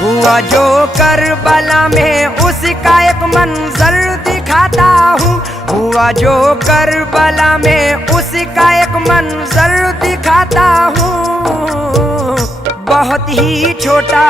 हुआ जो करबला में उसका एक मंजर दिखाता हूँ। हुआ जो करबला में उसका एक मंजर दिखाता हूँ। बहुत ही छोटा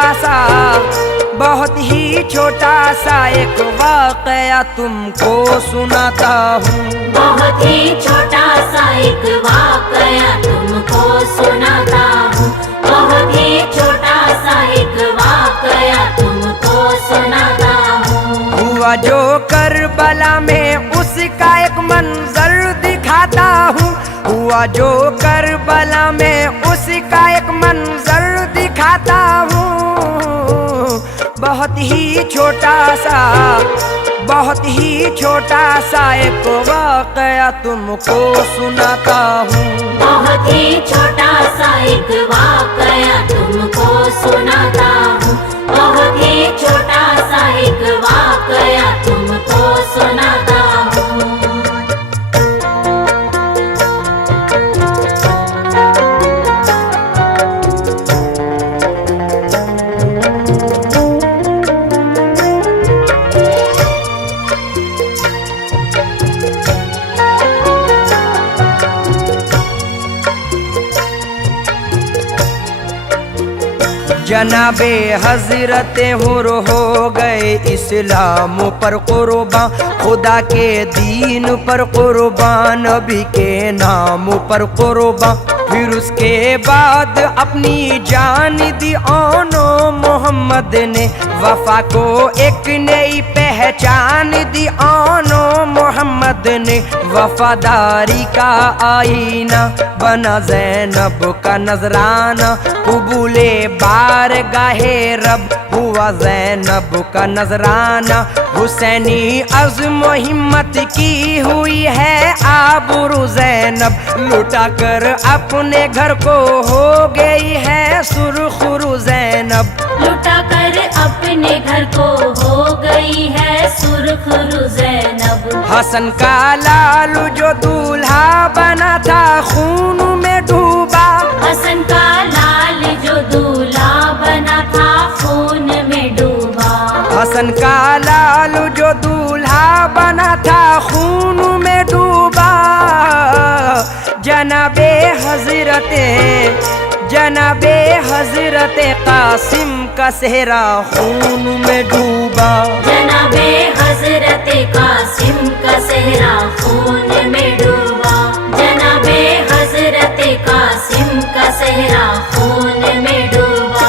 सा एक वाकया तुमको सुनाता हूँ। बहुत ही छोटा सा एक वाकया तुमको सुनाता हूँ। बहुत ही छोटा सा एक वाकया तुमको सुनाता हूँ। हुआ जो करबला में उसका एक मंजर दिखाता हूँ। हुआ जो करबला में उसका एक मंजर दिखाता हूँ। बहुत ही छोटा सा एक वाकया तुमको सुनाता हूँ। बहुत ही छोटा सा एक वाकया तुमको सुनाता हूँ। बहुत ही छोटा सा एक वाकया तुमको सुनाता हूँ। जनाबे हजरत हुर हो गए इस्लाम पर कुर्बान। खुदा के दीन पर कुर्बान, नबी के नाम पर कुर्बान। फिर उसके बाद अपनी जान दी ओनो मोहम्मद ने। वफा को एक नई पहचान दी ओनो मोहम्मद ने। वफादारी का आईना बना ज़ैनब का नजराना। कबूले बारगाहे रब हुआ ज़ैनब का नजराना। हुसैनी अज़्म हिम्मत की हुई है आबरू ज़ैनब। लुटा कर अपने घर को हो गई है सुरखरू ज़ैनब। लुटा कर अपने घर को हो गई है सुरखरू ज़ैनब। हसन का लालू जो दूल्हा बना था खून में डूबा। हसन का लाल जो दूल्हा बना था खून में डूबा। हसन का लालू जो दूल्हा बना था खून में डूबा। जनाबे हजरत कासिम का सेहरा खून में डूबा। जनाबे हजरत कासिम का सेहरा खून में डूबा। जनाबे हजरत कासिम का सेहरा खून में डूबा।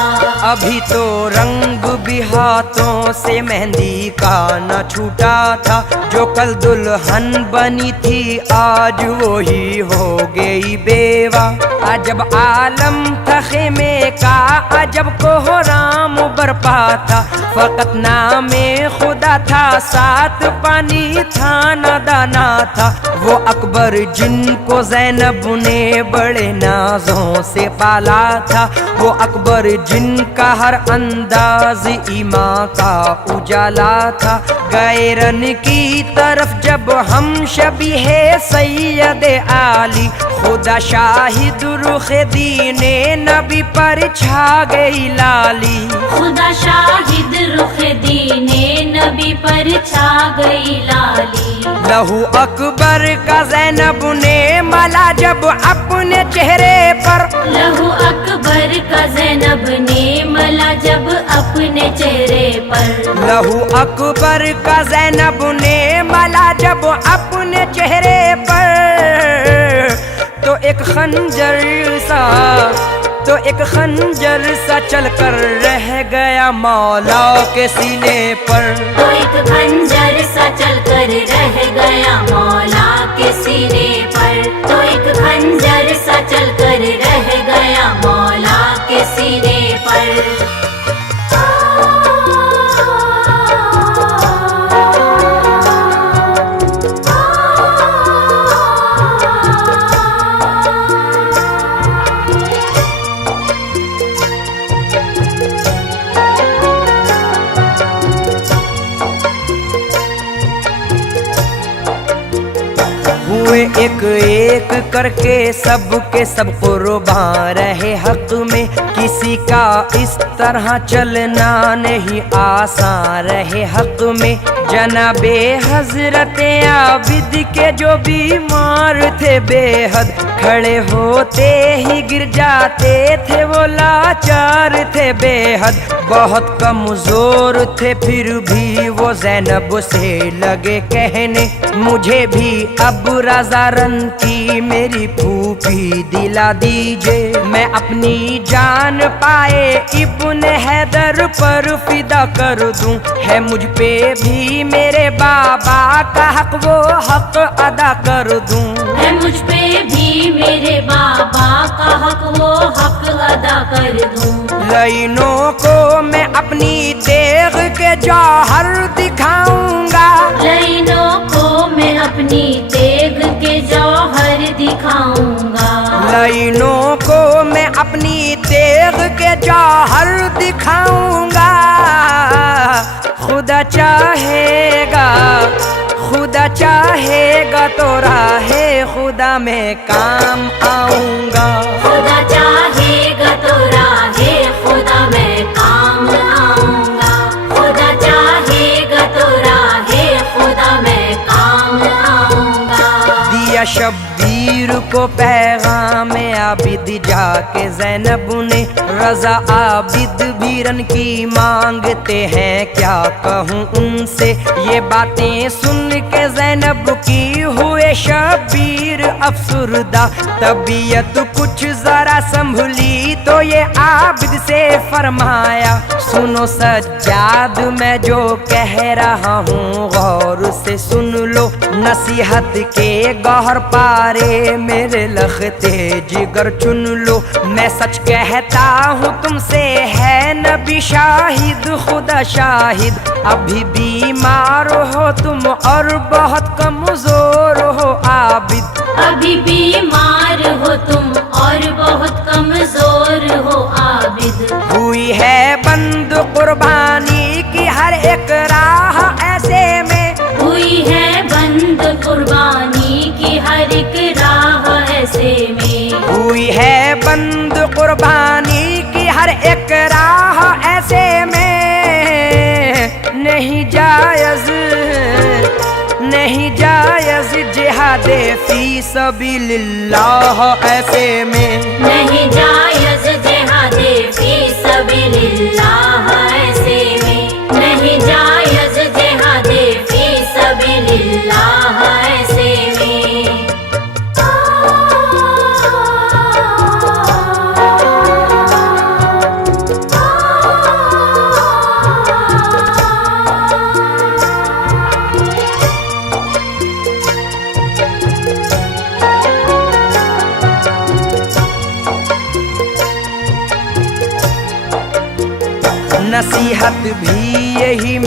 अभी तो रंग भी हाथों से मेहंदी का न छूटा था। जो कल दुल्हन बनी थी आज वो ही हो गई बेवा। अजब आलम था खेमे का, अजब कोहराम बरपा था। फकत नामे खुदा था, साथ पानी था न दाना था। वो अकबर जिनको ज़ैनब ने बड़े नाजों से पाला था। वो अकबर जिनका हर अंदाज ईमान का उजाला था। गए रन की तरफ जब हम शबीहे सैयद आली। खुदा शाहिद रुख दीने नबी पर छा गई लाली। खुदा शाहिद रुख दीने नबी पर छा गई लाली। लहू अकबर का ज़ैनब ने मला जब अपने चेहरे पर। लहू अकबर का ज़ैनब ने मला जब अपने चेहरे पर। लहू अकबर का ज़ैनब ने मला जब अपने चेहरे पर। तो एक खंजर सा चलकर रह गया मौला के सीने पर। तो एक खंजर सा चलकर रह गया मौला के सीने पर। तो एक खंजर सा चलकर रह गया मौला के सीने पर। एक एक करके सबके सब कुर्बान रहे हक में, किसी का इस तरह चलना नहीं आसान रहे हक में। जनाबे हजरत आबिद के जो बीमार थे बेहद, खड़े होते ही गिर जाते थे वो लाचार थे बेहद। बहुत कमजोर थे फिर भी वो ज़ैनब से लगे कहने, मुझे भी अब रज़ा रन की मेरी फूफी दिला दीजिए। मैं अपनी जान पाए इब्ने हैदर पर फिदा कर दूं, है मुझ पे भी मेरे बाबा का हक वो हक अदा कर दूं। है मुझ पे भी मेरे बाबा का हक वो हक अदा कर दूं। लाइनों को मैं अपनी तेग के जौहर दिखाऊंगा, लाइनों को मैं अपनी तेग के जौहर दिखाऊंगा। लाइनों को मैं अपनी तेग के जौहर दिखाऊंगा। खुदा चाहेगा, खुदा चाहेगा तो राहे खुदा में काम आऊंगा। खुदा चाहेगा तो राहे खुदा में काम आऊंगा। खुदा चाहेगा तो राहे खुदा में काम आऊंगा। दिया शब्बीर को पैगाम आबिद जाके ज़ैनब ने, रज़ा आबिद भी रन की मांगते हैं क्या कहूँ उनसे। ये बातें सुन के ज़ैनब की हुए शब्बीर अफसुरदा, तबीयत कुछ जरा संभली तो ये आबिद से फरमाया, सुनो सज्जाद मैं जो कह रहा हूँ गौर से सुन लो। नसीहत के गौहर पारे मेरे लखते जिगर चुन लो। मैं सच कहता हूँ तुमसे है नबी शाहिद, खुदा शाहिद। अभी बीमार हो तुम और बहुत कमजोर हो आबिद। अभी बीमार हो तुम और बहुत कमजोर हो आबिद। हुई है बंद कुर्बानी की हर एक राह ऐसे में, हुई है बंद कुर्बानी की हर एक राह ऐसे में। हुई है बंद कुर्बानी की हर एक राह ऐसे में। नहीं जायज, नहीं जायज जिहादे फी सबीलिल्लाह ऐसे में। नहीं जायज जिहादे फी सबीलिल्लाह ऐसे में। नहीं जायज जिहादे फी सबीलिल्लाह ऐसे में। नसीहत भी यही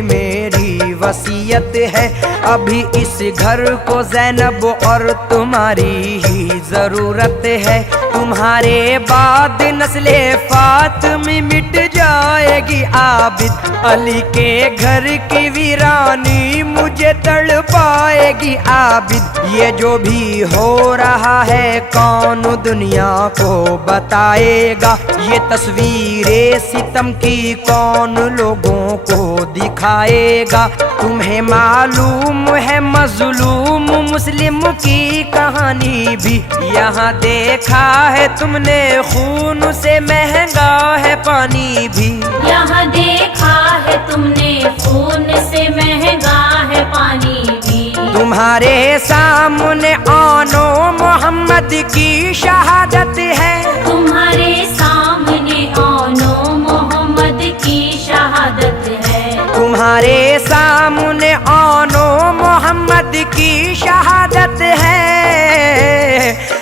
मेरी वसीयत है। अभी इस घर को ज़ैनब और तुम्हारी ही जरूरत है। तुम्हारे बाद नस्ले फातिमी मिट जाएगी आबिद। अली के घर की वीरानी मुझे तड़ पाएगी आबिद। ये जो भी हो रहा है कौन दुनिया को बताएगा। ये तस्वीरें सितम की कौन लोगों को दिखाएगा। तुम्हें मालूम है मजलूम मुस्लिम की कहानी भी। यहाँ देखा है तुमने खून से महंगा है पानी भी। यहाँ देखा है तुमने खून से महंगा है पानी भी। तुम्हारे सामने आनो मोहम्मद की शहादत है। तुम्हारे सामने आनो मोहम्मद की शहादत है। तुम्हारे सामने आनो मोहम्मद की शहादत है।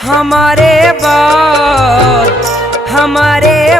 हमारे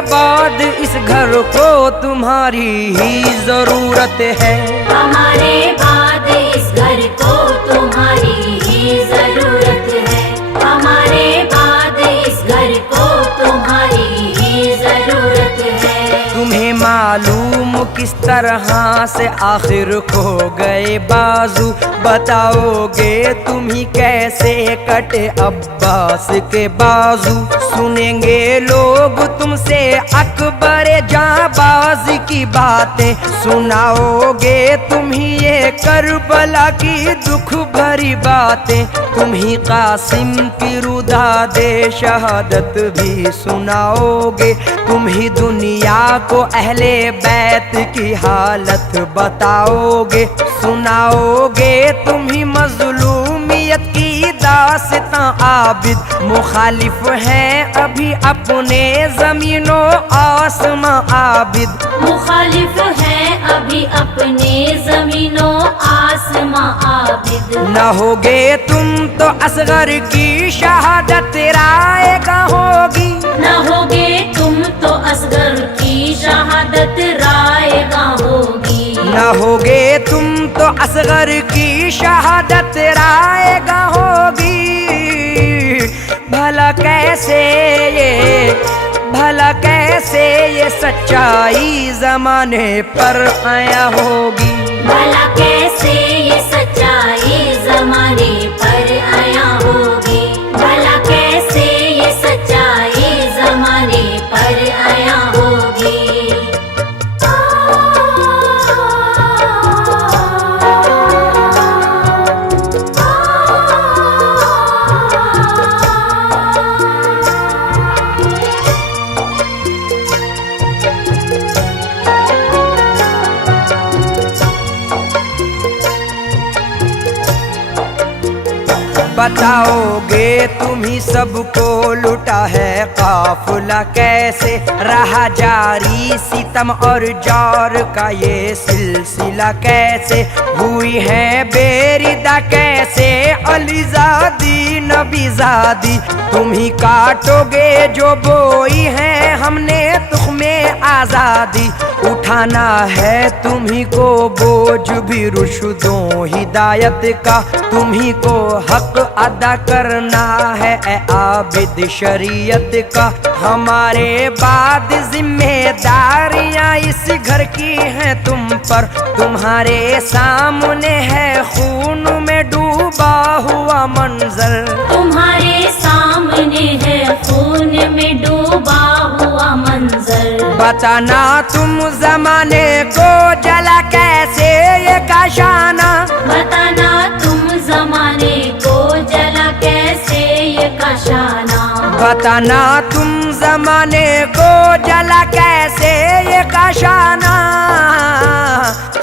बाद इस घर को तुम्हारी ही जरूरत है। हमारे बाद इस घर को तुम्हारी ही जरूरत है। हमारे बाद इस घर को तुम्हारी ही जरूरत है। तुम्हें मालूम किस तरह तरह से आखिर खो गए बाजू। बताओगे तुम ही कैसे कटे अब्बास के बाजू। सुनेंगे लोग तुमसे अकबर जाबाज की बातें। सुनाओगे तुम ही ये करबला की दुख भरी बातें। तुम ही कासिम की रुदा दे शहादत भी सुनाओगे। तुम ही दुनिया को अहले बैत की हालत बताओगे। सुनाओगे तुम ही मजलूमियत की दास्तां आबिद। मुखालिफ हैं अभी अपने जमीनों आसमां आबिद। मुखालिफ है अभी अपने जमीनों आसमां आबिद। न होगे तुम तो असगर की शहादत रायगा होगी। न होगे तुम तो असगर की शहादत रायगा होगी। न होगे तुम तो असगर की शहादत रायगा होगी। भला कैसे ये सच्चाई जमाने पर आया होगी। भला कैसे ये सच्चाई जमाने पर आया होगी। भला कैसे ये सच्चाई जमाने पर आया होगी। बताओगे तुम ही सबको लुटा है काफिला कैसे। रहा जारी सितम और जार का ये सिलसिला कैसे। हुई है बेरिदा कैसे अलीजादी नबीजादी। तुम ही काटोगे जो बोई है हमने तुख्मे आजादी। उठाना है तुम ही को बोझ भी रुशदों हिदायत का। तुम ही को हक अदा करना है ए आबिद शरीयत का। हमारे बाद जिम्मेदारियां इस घर की हैं तुम पर। तुम्हारे सामने है खून में डूबा हुआ मंजर। तुम्हारे सामने है खून में डूबा हुआ मंजर। बताना तुम जमाने को जला कैसे ये काशाना। बताना तुम जमाने को जला कैसे ये काशाना। बताना तुम जमाने को जला कैसे ये काशाना।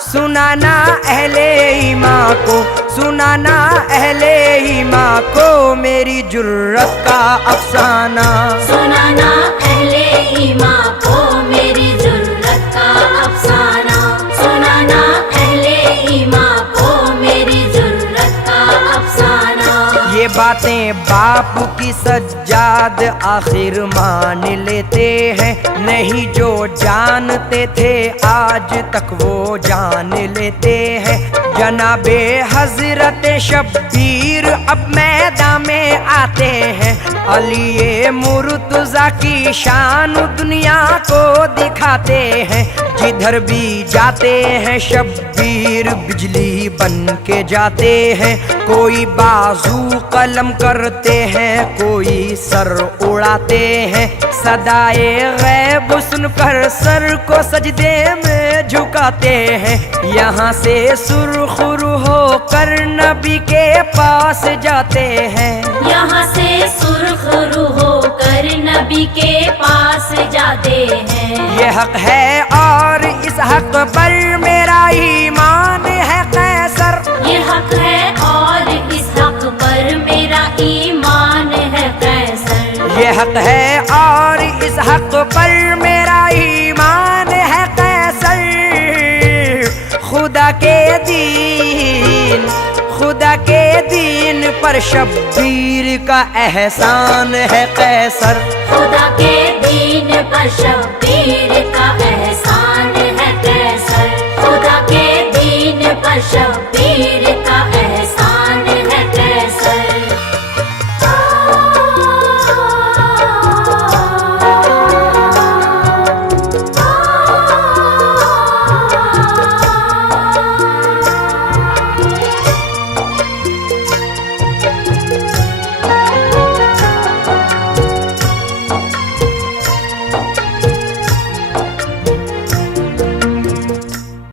सुनाना अहले ईमान को, सुनाना अहले ईमान को मेरी जुर्रत का अफसाना। सुनाना अहले ईमान को मेरी जुर्रत का अफसाना। सुनाना अहले ईमान को मेरी जुर्रत का अफसाना। ये बातें बाप की सज्जाद आखिर मान लेते हैं। नहीं जो जानते थे आज तक वो जान लेते हैं। जनाबे हजरत शब्बीर अब मैदान में आते हैं। अली मुर्तज़ा की शान दुनिया को दिखाते हैं। जिधर भी जाते हैं शब्बीर बिजली बन के जाते हैं। कोई बाजू कलम करते हैं, कोई सर उड़ाते हैं। सदाए गैब सुनकर सर को सजदे में झुकाते हैं। यहाँ से सुरखुरु होकर नबी के पास जाते हैं। यहाँ से सुरखुरु होकर नबी के पास जाते हैं। ये हक है और इस हक पर मेरा ईमान है कैसर। ये हक है और इस हक पर मेरा ईमान है कैसर। ये हक है और इस हक पर मेरा ईमान है कैसर। खुदा के दीन पर शब्बीर का एहसान है कैसर। खुदा के दीन पर शब्बीर का एहसान है कैसर। खुदा के दीन पर शब्बीर